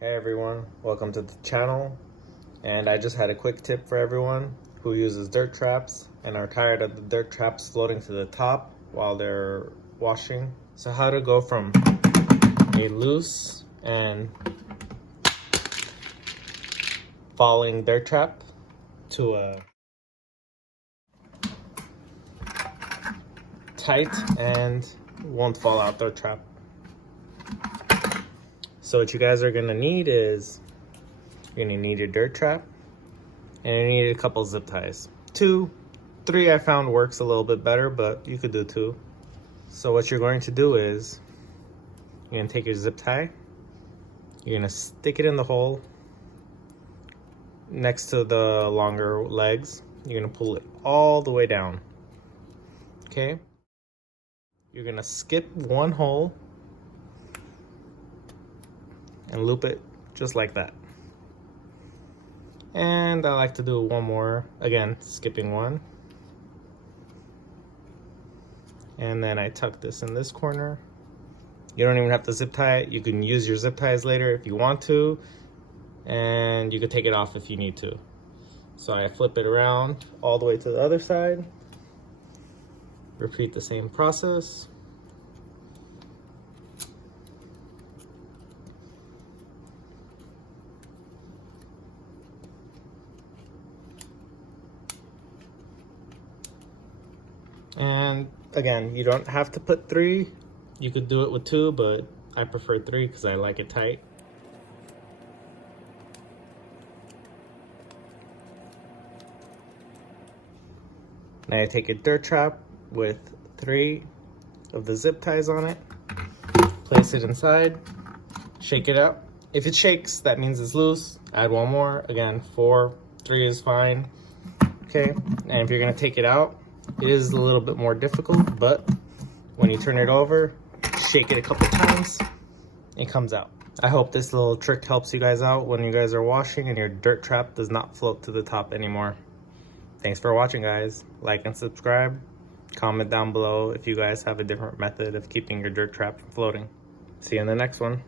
Hey everyone, welcome to the channel. And I just had a quick tip for everyone who uses dirt traps and are tired of the dirt traps floating to the top while they're washing. So how to go from a loose and falling dirt trap to a tight and won't fall out dirt trap. So what you guys are gonna need is, you're gonna need your dirt trap, and you need a couple zip ties. 2, 3 I found works a little bit better, but you could do 2. So what you're going to do is, you're gonna take your zip tie, you're gonna stick it in the hole next to the longer legs. You're gonna pull it all the way down, okay? You're gonna skip one hole and loop it just like that. And I like to do one more, again, skipping one. And then I tuck this in this corner. You don't even have to zip tie it. You can use your zip ties later if you want to, and you can take it off if you need to. So I flip it around all the way to the other side. Repeat the same process. And again, you don't have to put 3. You could do it with 2, but I prefer 3 because I like it tight. Now you take a dirt trap with 3 of the zip ties on it, place it inside, shake it up. If it shakes, that means it's loose. Add one more. Again, 4, 3 is fine. Okay, and if you're gonna take it out, it is a little bit more difficult, but when you turn it over, shake it a couple times, it comes out. I hope this little trick helps you guys out when you guys are washing and your dirt trap does not float to the top anymore. Thanks for watching, guys. Like and subscribe. Comment down below if you guys have a different method of keeping your dirt trap from floating. See you in the next one.